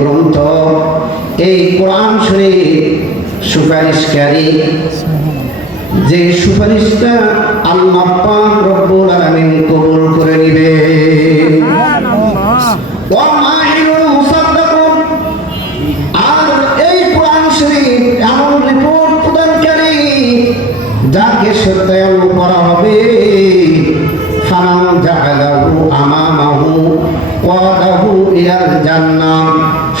গ্রন্থ। এই কোরআন শরীফ সুপারিশকারী, যে সুপারিশটা আল্লাহ পাক রব্বুল আলামিন কবুল করে নিবে। আর এই কোরআন শরীফ এমন রিপোর্ট প্রদানকারী যাকে সত্যায়ন করা হবে, ফামান জাআলাহু আমামাহু ওয়াদাহু ইলাল জান্নাহ।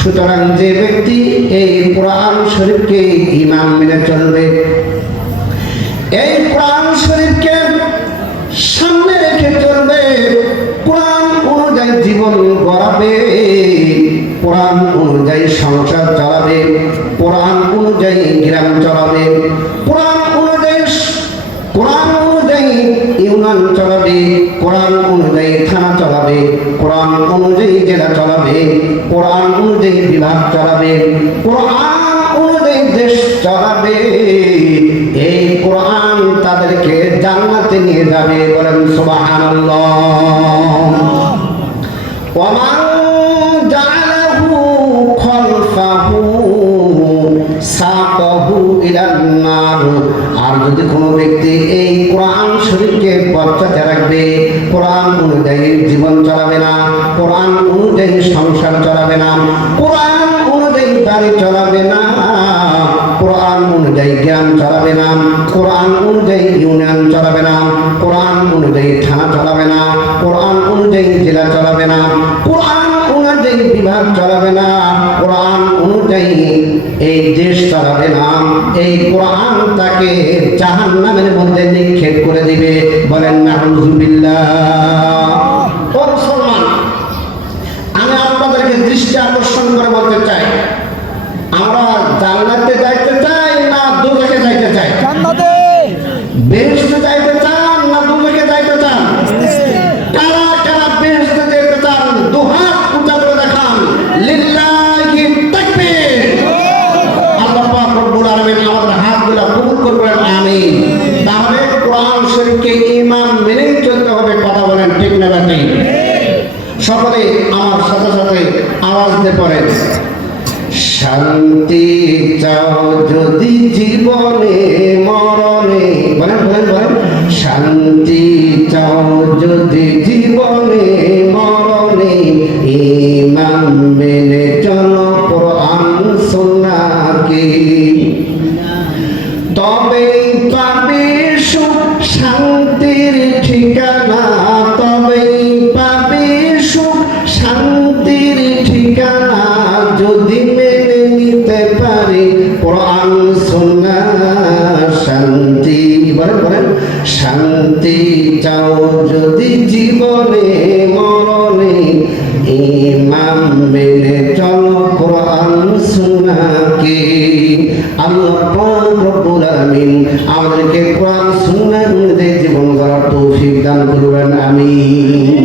সুতরাং যে ব্যক্তি এই কোরআন শরীফকে ঈমান মেনে চলবে, এই কোরআন শরীফকে সামনে রেখে চলবে, কোরআন অনুযায়ী জীবন গড়াবে, কোরআন অনুযায়ী সংসার চালাবে, কোরআন অনুযায়ী গ্রাম চালাবে, কোরআন অনুযায়ী ইউনিয়ন চালাবে, কোরআন অনুযায়ী থানা চালাবে, কোরআন অনুযায়ী জেলা চালাবে, কোরআন অনুযায়ী বিভাগ চালাবে, কোরআন অনুযায়ী দেশ চালাবে। এই কোরআন তাদেরকে জান্নাতে নিয়ে যাবে। বলেন সুবহানাল্লাহ। ওয়ামান জাআলাহু খলফাহু সাকাহু ইলান নার। আর যদি কোনো ব্যক্তি এই কোরআন শরীফকে পশ্চাতে রাখবে, কোরআন অনুযায়ী জীবন চালাবে না, কোরআন অনুযায়ী সংসার চালাবে না, কোরআন অনুযায়ী বাড়ি চালাবে না, কোরআন অনুযায়ী জ্ঞান চালাবে না, কোরআন অনুযায়ী ইউনিয়ন চালাবে না, কোরআন অনুযায়ী থানা চালাবে না, কোরআন অনুযায়ী জেলা চালাবে না, কোরআন অনুযায়ী বিভাগ চালাবে না, কোরআন অনুযায়ী এই দেশ চালাবে না, এই কোরআন তাকে জাহান্নামের মধ্যে নিক্ষেপ করে দিবে। বলেন নাউযুবিল্লাহ। ও মুসলমান, আমি আপনাদেরকে দৃষ্টি আকর্ষণ করে বলতে চাই, আমরা জান্নাতে যাইতে চাই না দুজকে যাইতে চাই? জান্নাতে। বেহেশতে যাইতে চান না দুজকে যাইতে চান? কারা কারা বেহেশতে যেতে চান দুহাত উঁচা করে দেখান। লিল্লাহি তাকবীর। আল্লাহ পাক রব্বুল আলামিন আমাদের হাতগুলো কবুল করবেন, আমিন। তাহলে কোরআন শরীফকে ঈমান মেনেই চলতে হবে। কথা বলেন ঠিক না ঠিক? সকলে আমার সাথে সাথে আওয়াজ দিয়ে পড়েন। শান্তি চাও যদি জীবনে মরণে, বলেন বলেন বলেন। শান্তি চাও যদি জীবনে মরণে, ঈমান মেনে চলো কোরআন সুন্নাহকে, তবেই পাবে সুখ শান্তির ঠিকানা, তবেই পাবে সুখ শান্তির ঠিকানা, যদি মেনে নিতে পারি কোরআন সুন্নাহ। শান্তি, বলেন বলেন। শান্তি চাও যদি জীবনে মরণে, ঈমান মেনে চলো কোরআন সুন্নাহকে। আল্লাহ পাক রব্বুল আলামিন আমাদেরকে কোরআন সুন্নাহ অনুযায়ী জীবন গড়ার তৌফিক দান করবেন, আমিন।